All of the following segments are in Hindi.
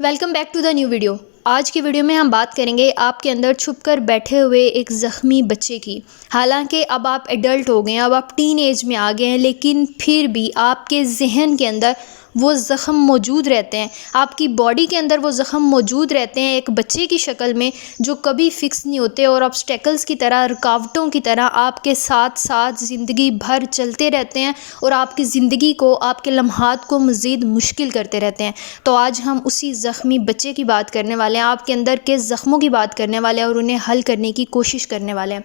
Welcome back to the new video. आज की वीडियो में हम बात करेंगे आपके अंदर छुपकर बैठे हुए एक ज़ख्मी बच्चे की। हालांकि अब आप एडल्ट हो गए हैं, अब आप टीन एज में आ गए हैं, लेकिन फिर भी आपके जहन के अंदर वो ज़ख़म मौजूद रहते हैं, आपकी बॉडी के अंदर वो ज़ख़म मौजूद रहते हैं एक बच्चे की शक्ल में, जो कभी फ़िक्स नहीं होते और ऑब्स्टेकल्स की तरह, रुकावटों की तरह आपके साथ साथ ज़िंदगी भर चलते रहते हैं और आपकी ज़िंदगी को, आपके लम्हात को मज़ीद मुश्किल करते रहते हैं। तो आज हम उसी ज़ख्मी बच्चे की बात करने वाले हैं, आपके अंदर के ज़ख्मों की बात करने वाले हैं और उन्हें हल करने की कोशिश करने वाले हैं।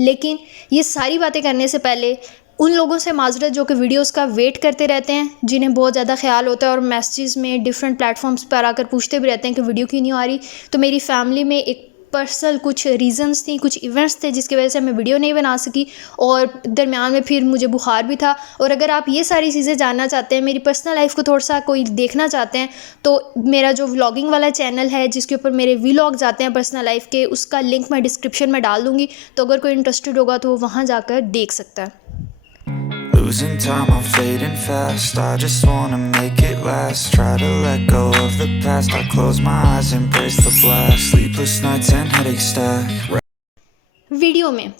लेकिन ये सारी बातें करने से पहले उन लोगों से माज़रत जो कि वीडियोस का वेट करते रहते हैं, जिन्हें बहुत ज़्यादा ख्याल होता है और मैसेजेस में डिफरेंट प्लेटफॉर्म्स पर आकर पूछते भी रहते हैं कि वीडियो क्यों नहीं आ रही। तो मेरी फैमिली में एक पर्सनल कुछ रीज़न्स थी, कुछ इवेंट्स थे जिसकी वजह से मैं वीडियो नहीं बना सकी और दरमियान में फिर मुझे बुखार भी था। और अगर आप ये सारी चीज़ें जानना चाहते हैं, मेरी पर्सनल लाइफ को थोड़ा सा कोई देखना चाहते हैं, तो मेरा जो व्लॉगिंग वाला चैनल है जिसके ऊपर मेरे व्लॉग्स आते हैं पर्सनल लाइफ के, उसका लिंक मैं डिस्क्रिप्शन में डाल दूँगी। तो अगर कोई इंटरेस्टेड होगा तो वो वहाँ जाकर देख सकता है। Losing time, I'm fading fast. I just wanna make it last. Try to let go of the past. I close my eyes, embrace the blast. Sleepless nights and headache stack. Video में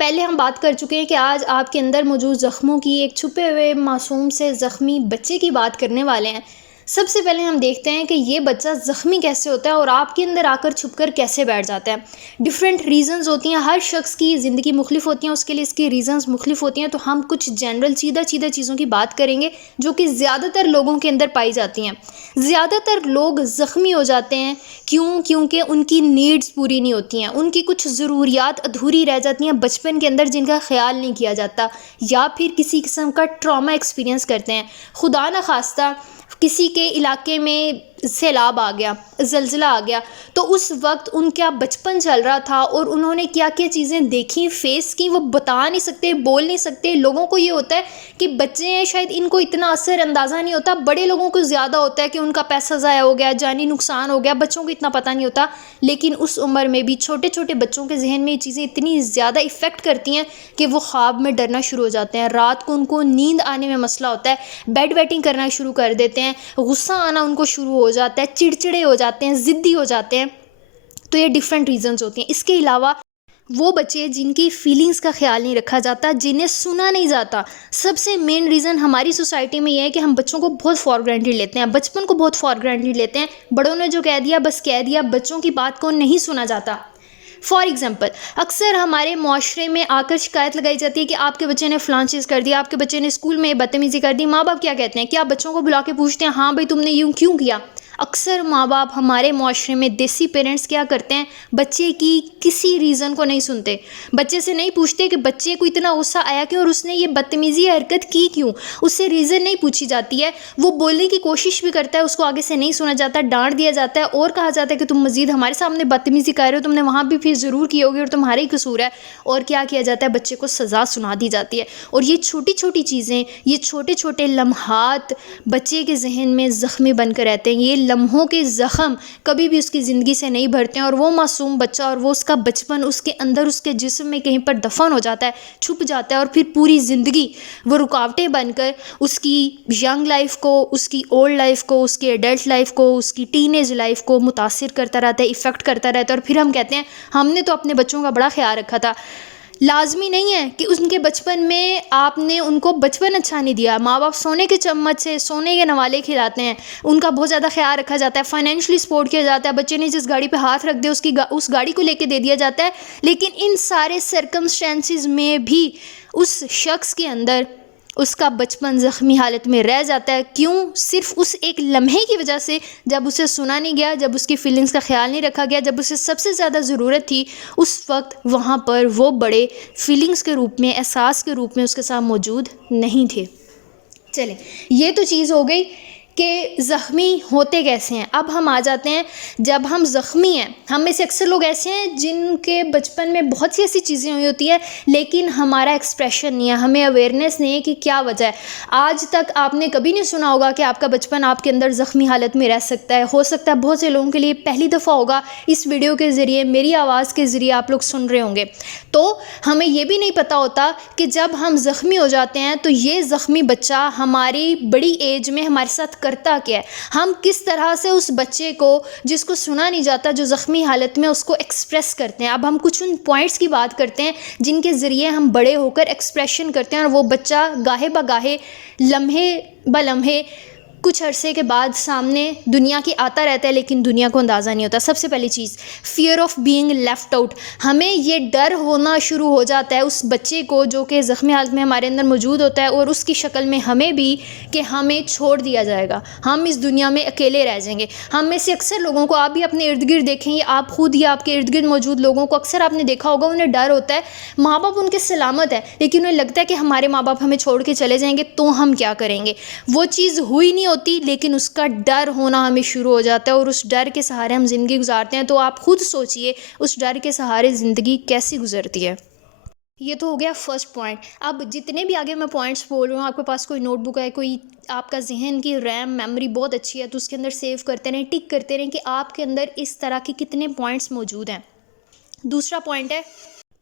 पहले हम बात कर चुके हैं कि आज आपके अंदर मौजूद ज़ख्मों की, एक छुपे हुए मासूम से ज़ख्मी बच्चे की बात करने वाले हैं। सबसे पहले हम देखते हैं कि ये बच्चा ज़ख्मी कैसे होता है और आपके अंदर आकर छुपकर कैसे बैठ जाता है। डिफरेंट रीज़न्स होती हैं, हर शख्स की ज़िंदगी मुख्तलिफ होती हैं, उसके लिए इसकी रीज़न्स मुख्तलिफ होती हैं। तो हम कुछ जनरल सीधा चीज़ों की बात करेंगे जो कि ज़्यादातर लोगों के अंदर पाई जाती हैं। ज़्यादातर लोग ज़ख्मी हो जाते हैं क्योंकि उनकी नीड्स पूरी नहीं होती हैं, उनकी कुछ ज़रूरियात अधूरी रह जाती हैं बचपन के अंदर, जिनका ख्याल नहीं किया जाता, या फिर किसी किस्म का ट्रॉमा एक्सपीरियंस करते हैं। खुदा न खास्ता किसी के इलाके में सैलाब आ गया, ज़लज़ला आ गया, तो उस वक्त उनका बचपन चल रहा था और उन्होंने क्या क्या चीज़ें देखी, फेस की, वो बता नहीं सकते, बोल नहीं सकते। लोगों को ये होता है कि बच्चे हैं, शायद इनको इतना असर अंदाज़ा नहीं होता। बड़े लोगों को ज़्यादा होता है कि उनका पैसा ज़ाया हो गया, जानी नुकसान हो गया, बच्चों को इतना पता नहीं होता। लेकिन उस उम्र में भी छोटे छोटे बच्चों के जहन में ये चीज़ें इतनी ज़्यादा इफ़ेक्ट करती हैं कि वो ख्वाब में डरना शुरू हो जाते हैं, रात को उनको नींद आने में मसला होता है, बेड वेटिंग करना शुरू कर देते हैं, गुस्सा आना उनको शुरू हो जाता है, चिड़चिड़े हो जाते हैं, ज़िद्दी हो जाते हैं। तो ये डिफरेंट रीज़न्स होती हैं। इसके अलावा वो बच्चे जिनकी फीलिंग्स का ख्याल नहीं रखा जाता, जिन्हें सुना नहीं जाता। सबसे मेन रीज़न हमारी सोसाइटी में ये है कि हम बच्चों को बहुत फॉर ग्रांटेड लेते हैं, बचपन को बहुत फॉर ग्रांटेड लेते हैं। बड़ों ने जो कह दिया बस कह दिया, बच्चों की बात को नहीं सुना जाता। फॉर एग्ज़ाम्पल, अक्सर हमारे माशरे में आकर शिकायत लगाई जाती है कि आपके बच्चे ने फ़लाँ चीज़ कर दिया, आपके बच्चे ने स्कूल में बदतमीज़ी कर दी। माँ बाप क्या कहते हैं? क्या बच्चों को बुला के पूछते हैं, हाँ भाई तुमने यूँ क्यों किया? अक्सर माँ बाप हमारे माशरे में, देसी पेरेंट्स क्या करते हैं, बच्चे की किसी रीज़न को नहीं सुनते। बच्चे से नहीं पूछते कि बच्चे को इतना गुस्सा आया क्यों और उसने ये बदतमीज़ी हरकत की क्यों। उससे रीज़न नहीं पूछी जाती है। वो बोलने की कोशिश भी करता है, उसको आगे से नहीं सुना जाता, डांट दिया जाता है और कहा जाता है कि तुम मज़ीद हमारे सामने बदतमीज़ी कर रहे हो, तुमने वहाँ भी फिर ज़रूर की होगी और तुम्हारा ही कसूर है। और क्या किया जाता है, बच्चे को सज़ा सुना दी जाती है। और ये छोटी छोटी चीज़ें, ये छोटे छोटे लम्हात बच्चे के जहन में ज़ख्मी बनकर रहते हैं। ये लम्हों के ज़ख़म कभी भी उसकी ज़िंदगी से नहीं भरते हैं और वो मासूम बच्चा और वो उसका बचपन उसके अंदर, उसके जिस्म में कहीं पर दफन हो जाता है, छुप जाता है और फिर पूरी ज़िंदगी वो रुकावटें बनकर उसकी यंग लाइफ को, उसकी ओल्ड लाइफ को, उसकी एडल्ट लाइफ को, उसकी टीनेज लाइफ को मुतासिर करता रहता है, इफ़ेक्ट करता रहता है। और फिर हम कहते हैं हमने तो अपने बच्चों का बड़ा ख्याल रखा था। लाजमी नहीं है कि उनके बचपन में आपने उनको बचपन अच्छा नहीं दिया। माँ बाप सोने के चम्मच से सोने के नवाले खिलाते हैं, उनका बहुत ज़्यादा ख्याल रखा जाता है, फाइनेंशियली सपोर्ट किया जाता है। बच्चे ने जिस गाड़ी पे हाथ रख दिया उस गाड़ी को लेके दे दिया जाता है। लेकिन इन सारे सर्कमस्टेंसेस में भी उस शख्स के अंदर उसका बचपन ज़ख्मी हालत में रह जाता है। क्यों? सिर्फ उस एक लम्हे की वजह से, जब उसे सुना नहीं गया, जब उसकी फीलिंग्स का ख्याल नहीं रखा गया, जब उसे सबसे ज़्यादा ज़रूरत थी, उस वक्त वहाँ पर वो बड़े फीलिंग्स के रूप में, एहसास के रूप में उसके साथ मौजूद नहीं थे। चलें, ये तो चीज़ हो गई कि ज़ख्मी होते कैसे हैं। अब हम आ जाते हैं, जब हम ज़ख्मी हैं, हम में से अक्सर लोग ऐसे हैं जिनके बचपन में बहुत सी ऐसी चीज़ें हुई होती हैं लेकिन हमारा एक्सप्रेशन नहीं है, हमें अवेयरनेस नहीं है कि क्या वजह है। आज तक आपने कभी नहीं सुना होगा कि आपका बचपन आपके अंदर ज़ख्मी हालत में रह सकता है। हो सकता है बहुत से लोगों के लिए पहली दफ़ा होगा इस वीडियो के ज़रिए, मेरी आवाज़ के ज़रिए आप लोग सुन रहे होंगे। तो हमें ये भी नहीं पता होता कि जब हम ज़ख्मी हो जाते हैं तो ये ज़ख्मी बच्चा हमारी बड़ी एज में हमारे साथ करता क्या है, हम किस तरह से उस बच्चे को जिसको सुना नहीं जाता, जो ज़ख्मी हालत में, उसको एक्सप्रेस करते हैं। अब हम कुछ उन पॉइंट्स की बात करते हैं जिनके ज़रिए हम बड़े होकर एक्सप्रेशन करते हैं और वो बच्चा गाहे बगाहे, लम्हे ब लम्हे, कुछ अरसे के बाद सामने दुनिया की आता रहता है, लेकिन दुनिया को अंदाज़ा नहीं होता। सबसे पहली चीज़, fear of being left out. हमें ये डर होना शुरू हो जाता है उस बच्चे को जो कि ज़ख्मी हालत में हमारे अंदर मौजूद होता है, और उसकी शक्ल में हमें भी, कि हमें छोड़ दिया जाएगा, हम इस दुनिया में अकेले रह जाएंगे। हम में से अक्सर लोगों को, आप भी अपने इर्द गिर्द देखेंगे, आप खुद या आपके इर्द गिर्द मौजूद लोगों को अक्सर आपने देखा होगा, उन्हें डर होता है। माँ बाप उनके सलामत है, लेकिन उन्हें लगता है कि हमारे माँ बाप हमें छोड़ के चले जाएंगे तो हम क्या करेंगे। वो चीज़ हुई नहीं होती, लेकिन उसका डर होना हमें शुरू हो जाता है और उस डर के सहारे हम ज़िंदगी गुजारते हैं। तो आप खुद सोचिए उस डर के सहारे ज़िंदगी कैसी गुजरती है। ये तो हो गया फर्स्ट पॉइंट। अब जितने भी आगे मैं पॉइंट्स बोल रही हूँ, आपके पास कोई नोटबुक है, कोई आपका जहन की रैम मेमोरी बहुत अच्छी है, तो उसके अंदर सेव करते रहें, टिक करते रहें कि आपके अंदर इस तरह के कितने पॉइंट्स मौजूद हैं। दूसरा पॉइंट है,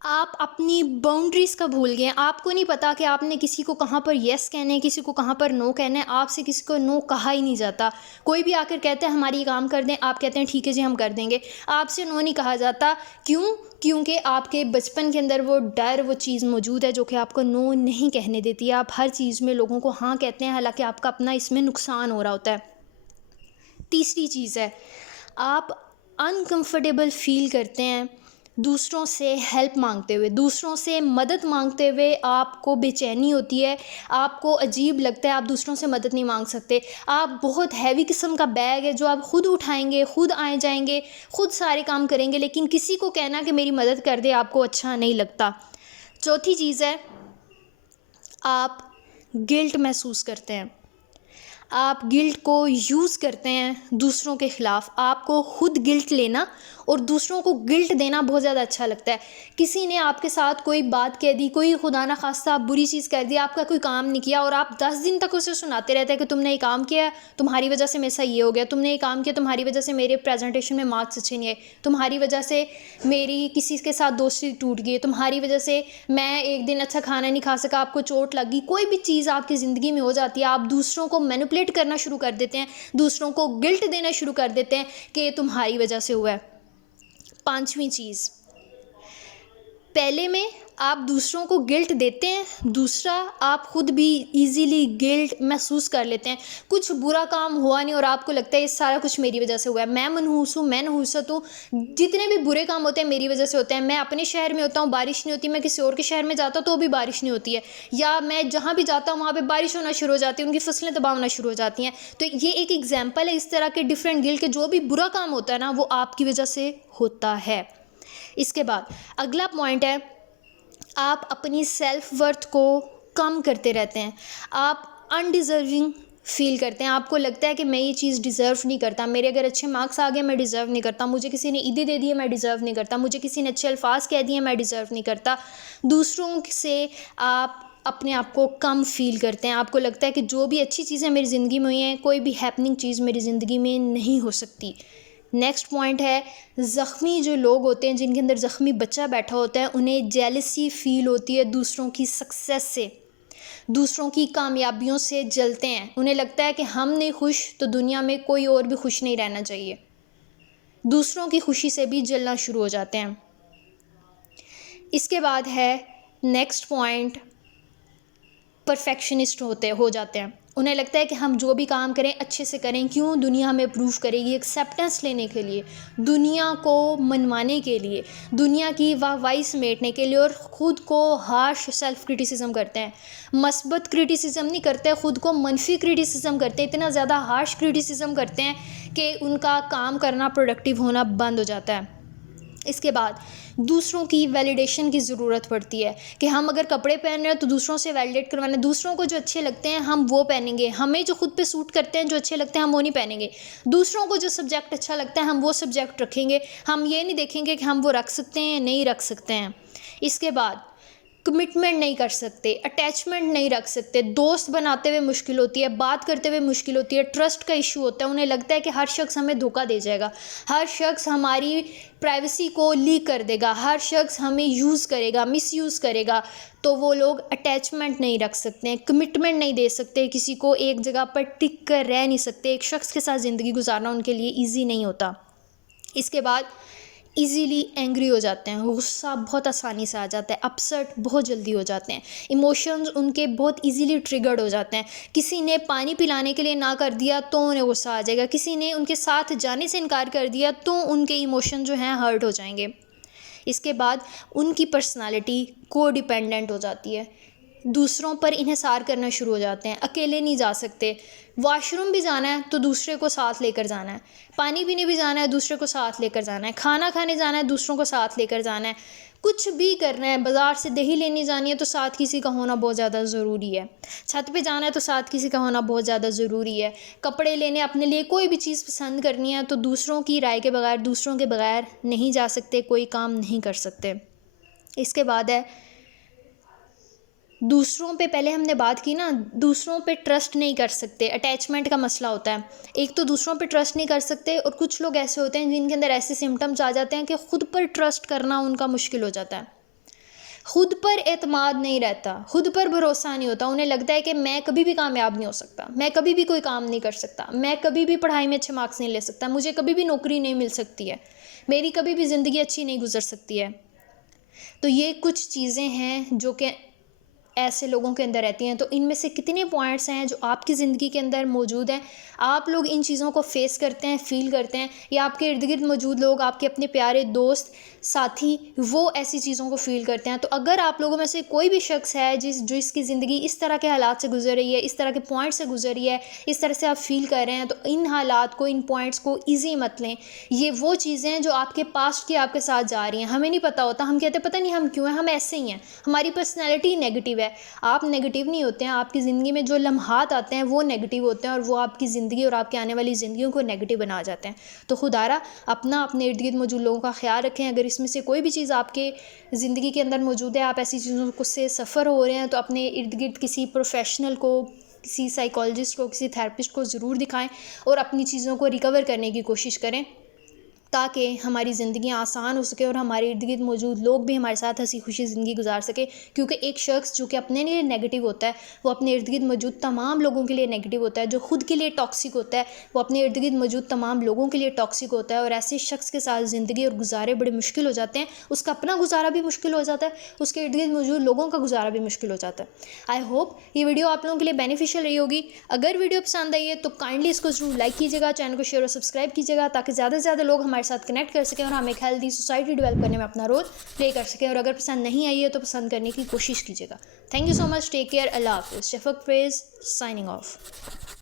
आप अपनी बाउंड्रीज़ का भूल गए। आपको नहीं पता कि आपने किसी को कहाँ पर येस कहना है, किसी को कहाँ पर नो कहना है। आपसे किसी को नो कहा ही नहीं जाता। कोई भी आकर कहता है हमारी ये काम कर दें, आप कहते हैं ठीक है जी हम कर देंगे। आपसे नो नहीं कहा जाता। क्यों? क्योंकि आपके बचपन के अंदर वो डर, वो चीज़ मौजूद है जो कि आपको नो नहीं कहने देती है। आप हर चीज़ में लोगों को हाँ कहते हैं, हालांकि आपका अपना इसमें नुकसान हो रहा होता है। तीसरी चीज़ है, आप अनकंफर्टेबल फील करते हैं दूसरों से हेल्प मांगते हुए, दूसरों से मदद मांगते हुए आपको बेचैनी होती है, आपको अजीब लगता है, आप दूसरों से मदद नहीं मांग सकते। आप बहुत हैवी किस्म का बैग है जो आप खुद उठाएंगे, खुद आए जाएंगे, खुद सारे काम करेंगे, लेकिन किसी को कहना कि मेरी मदद कर दे आपको अच्छा नहीं लगता। चौथी चीज़ है, आप गिल्ट महसूस करते हैं। आप गिल्ट को यूज़ करते हैं दूसरों के ख़िलाफ़। आपको खुद गिल्ट लेना और दूसरों को गिल्ट देना बहुत ज़्यादा अच्छा लगता है। किसी ने आपके साथ कोई बात कह दी, कोई खुदा ना खास्ता बुरी चीज़ कर दी, आपका कोई काम नहीं किया, और आप 10 दिन तक उसे सुनाते रहते हैं कि तुमने ये काम किया, तुम्हारी वजह से मेरे साथ ये हो गया, तुमने ये काम किया, तुम्हारी वजह से मेरे प्रेजेंटेशन में मार्क्स अच्छे नहीं आए, तुम्हारी वजह से मेरी किसी के साथ दोस्ती टूट गई, तुम्हारी वजह से मैं एक दिन अच्छा खाना नहीं खा सका, आपको चोट लग गई। कोई भी चीज़ आपकी ज़िंदगी में हो जाती है, आप दूसरों को मैनिपुलेट करना शुरू कर देते हैं, दूसरों को गिल्ट देना शुरू कर देते हैं कि तुम्हारी वजह से हुआ है। पांचवी चीज़, पहले में आप दूसरों को गिल्ट देते हैं, दूसरा आप खुद भी इजीली गिल्ट महसूस कर लेते हैं। कुछ बुरा काम हुआ नहीं और आपको लगता है ये सारा कुछ मेरी वजह से हुआ है, मैं मनहूस हूँ, मैं नहुसत हूँ, जितने भी बुरे काम होते हैं मेरी वजह से होते हैं। मैं अपने शहर में होता हूँ, बारिश नहीं होती, मैं किसी और के शहर में जाता हूँ तो भी बारिश नहीं होती है, या मैं जहाँ भी जाता हूँ वहाँ पर बारिश होना शुरू हो जाती है, उनकी फसलें तबाह होना शुरू हो जाती हैं। तो ये एक एग्जाम्पल है इस तरह के डिफरेंट गिल्ट के, जो भी बुरा काम होता है ना वो आपकी वजह से होता है। इसके बाद अगला पॉइंट है, आप अपनी सेल्फ वर्थ को कम करते रहते हैं। आप अनडिज़र्विंग फील करते हैं। आपको लगता है कि मैं ये चीज़ डिज़र्व नहीं करता, मेरे अगर अच्छे मार्क्स आ गए मैं डिज़र्व नहीं करता, मुझे किसी ने ईदी दे दी है मैं डिज़र्व नहीं करता, मुझे किसी ने अच्छे अल्फाज कह दिए मैं डिज़र्व नहीं करता। दूसरों से आप अपने आप को कम फील करते हैं। आपको लगता है कि जो भी अच्छी चीज़ें मेरी ज़िंदगी में हुई हैं, कोई भी हैपनिंग चीज़ मेरी ज़िंदगी में नहीं हो सकती। नेक्स्ट पॉइंट है, ज़ख्मी जो लोग होते हैं, जिनके अंदर ज़ख्मी बच्चा बैठा होता है, उन्हें जेलसी फ़ील होती है दूसरों की सक्सेस से, दूसरों की कामयाबियों से जलते हैं। उन्हें लगता है कि हम नहीं खुश तो दुनिया में कोई और भी खुश नहीं रहना चाहिए। दूसरों की खुशी से भी जलना शुरू हो जाते हैं। इसके बाद है नेक्स्ट पॉइंट, परफेक्शनिस्ट हो जाते हैं। उन्हें लगता है कि हम जो भी काम करें अच्छे से करें। क्यों? दुनिया हमें अप्रूव करेगी, एक्सेप्टेंस लेने के लिए, दुनिया को मनवाने के लिए, दुनिया की वाहवाही समेटने के लिए, और ख़ुद को हार्श सेल्फ क्रिटिसिज्म करते हैं। मस्बत क्रिटिसिज्म नहीं करते, ख़ुद को मनफी क्रिटिसिज्म करते हैं। इतना ज़्यादा हार्श क्रिटिसिज्म करते हैं कि उनका काम करना, प्रोडक्टिव होना बंद हो जाता है। इसके बाद दूसरों की वैलिडेशन की ज़रूरत पड़ती है कि हम अगर कपड़े पहन रहे हैं तो दूसरों से वैलिडेट करवाना, दूसरों को जो अच्छे लगते हैं हम वो पहनेंगे, हमें जो खुद पे सूट करते हैं, जो अच्छे लगते हैं हम वो नहीं पहनेंगे। दूसरों को जो सब्जेक्ट अच्छा लगता है हम वो सब्जेक्ट रखेंगे, हम ये नहीं देखेंगे कि हम वो रख सकते हैं या नहीं रख सकते हैं। इसके बाद कमिटमेंट नहीं कर सकते, अटैचमेंट नहीं रख सकते, दोस्त बनाते हुए मुश्किल होती है, बात करते हुए मुश्किल होती है, ट्रस्ट का इशू होता है। उन्हें लगता है कि हर शख्स हमें धोखा दे जाएगा, हर शख्स हमारी प्राइवेसी को लीक कर देगा, हर शख्स हमें यूज़ करेगा, मिसयूज़ करेगा। तो वो लोग अटैचमेंट नहीं रख सकते हैं, कमिटमेंट नहीं दे सकते, किसी को एक जगह पर टिक कर रह नहीं सकते। एक शख्स के साथ ज़िंदगी गुजारना उनके लिए ईजी नहीं होता। इसके बाद इजीली एंग्री हो जाते हैं, गुस्सा बहुत आसानी से आ जाता है, अपसेट बहुत जल्दी हो जाते हैं, इमोशंस उनके बहुत इजीली ट्रिगर्ड हो जाते हैं। किसी ने पानी पिलाने के लिए ना कर दिया तो उन्हें गुस्सा आ जाएगा, किसी ने उनके साथ जाने से इनकार कर दिया तो उनके इमोशन जो हैं हर्ट हो जाएंगे। इसके बाद उनकी पर्सनालिटी को डिपेंडेंट हो जाती है, दूसरों पर इन्हिसार करना शुरू हो जाते हैं, अकेले नहीं जा सकते। वॉशरूम भी जाना है तो दूसरे को साथ लेकर जाना है, पानी पीने भी जाना है दूसरे को साथ लेकर जाना है, खाना खाने जाना है दूसरों को साथ लेकर जाना है, कुछ भी करना है, बाज़ार से दही लेनी जानी है तो साथ किसी का होना बहुत ज़्यादा ज़रूरी है, छत पे जाना है तो साथ किसी का होना बहुत ज़्यादा ज़रूरी है, कपड़े लेने, अपने लिए कोई भी चीज़ पसंद करनी है तो दूसरों की राय के बगैर, दूसरों के बगैर नहीं जा सकते, कोई काम नहीं कर सकते। इसके बाद है दूसरों पे, पहले हमने बात की ना, दूसरों पे ट्रस्ट नहीं कर सकते, अटैचमेंट का मसला होता है। एक तो दूसरों पे ट्रस्ट नहीं कर सकते, और कुछ लोग ऐसे होते हैं जिनके अंदर ऐसे सिम्टम्स आ जाते हैं कि ख़ुद पर ट्रस्ट करना उनका मुश्किल हो जाता है, खुद पर एतमाद नहीं रहता, खुद पर भरोसा नहीं होता। उन्हें लगता है कि मैं कभी भी कामयाब नहीं हो सकता, मैं कभी भी कोई काम नहीं कर सकता, मैं कभी भी पढ़ाई में अच्छे मार्क्स नहीं ले सकता, मुझे कभी भी नौकरी नहीं मिल सकती है, मेरी कभी भी ज़िंदगी अच्छी नहीं गुजर सकती है। तो ये कुछ चीज़ें हैं जो कि ऐसे लोगों के अंदर रहती हैं। तो इनमें से कितने पॉइंट्स हैं जो आपकी ज़िंदगी के अंदर मौजूद हैं, आप लोग इन चीज़ों को फेस करते हैं, फ़ील करते हैं, या आपके इर्द गिर्द मौजूद लोग, आपके अपने प्यारे दोस्त, साथी, वो ऐसी चीज़ों को फ़ील करते हैं। तो अगर आप लोगों में से कोई भी शख्स है जिसकी ज़िंदगी इस तरह के हालात से गुजर रही है, इस तरह के पॉइंट से गुजर रही है, इस तरह से आप फ़ील कर रहे हैं, तो इन हालात को, इन पॉइंट्स को ईजी मत लें। ये वो चीज़ें हैं जो आपके पास्ट की आपके साथ जा रही हैं, हमें नहीं पता होता, हम कहते पता नहीं हम क्यों हैं, हम ऐसे ही हैं, हमारी पर्सनैलिटी नेगेटिव है। आप नेगेटिव नहीं होते हैं, आपकी ज़िंदगी में जो लम्हात आते हैं वो नेगेटिव होते हैं, और वो आपकी ज़िंदगी और आपके आने वाली ज़िंदगियों को नेगेटिव बना जाते हैं। तो खुदारा अपने इर्द गिर्द मौजूद लोगों का ख्याल रखें। अगर इसमें से कोई भी चीज़ आपके ज़िंदगी के अंदर मौजूद है, आप ऐसी चीज़ों को से सफ़र हो रहे हैं, तो अपने इर्द गिर्द किसी प्रोफेशनल को, किसी साइकोलॉजिस्ट को, किसी थेरेपिस्ट को ज़रूर दिखाएं और अपनी चीज़ों को रिकवर करने की कोशिश करें, ताकि हमारी ज़िंदगी आसान हो सके और हमारे इर्द गिर्द मौजूद लोग भी हमारे साथ हंसी खुशी ज़िंदगी गुजार सके। क्योंकि एक शख्स जो कि अपने लिए नेगेटिव होता है, वो अपने इर्द गिर्द मौजूद तमाम लोगों के लिए नेगेटिव होता है। जो खुद के लिए टॉक्सिक होता है, वो अपने इर्द गिर्द मौजूद तमाम लोगों के लिए टॉक्सिक होता है, और ऐसे शख्स के साथ ज़िंदगी और गुजारे बड़े मुश्किल हो जाते हैं। उसका अपना गुजारा भी मुश्किल हो जाता है, उसके इर्द गिर्द मौजूद लोगों का गुजारा भी मुश्किल हो जाता है। आई होप ये वीडियो आप लोगों के लिए बेनिफिशियल रही होगी। अगर वीडियो पसंद आई है तो काइंडली इसको ज़रूर लाइक कीजिएगा, चैनल को शेयर और सब्सक्राइब कीजिएगा, ताकि ज़्यादा से ज़्यादा लोग हमारे साथ कनेक्ट कर सकें और हम एक हेल्दी सोसाइटी डेवलप करने में अपना रोल प्ले कर सकें। और अगर पसंद नहीं आई है तो पसंद करने की कोशिश कीजिएगा। Thank you so much, take care, Allah हाफिज़। Shafaq Faiz signing of.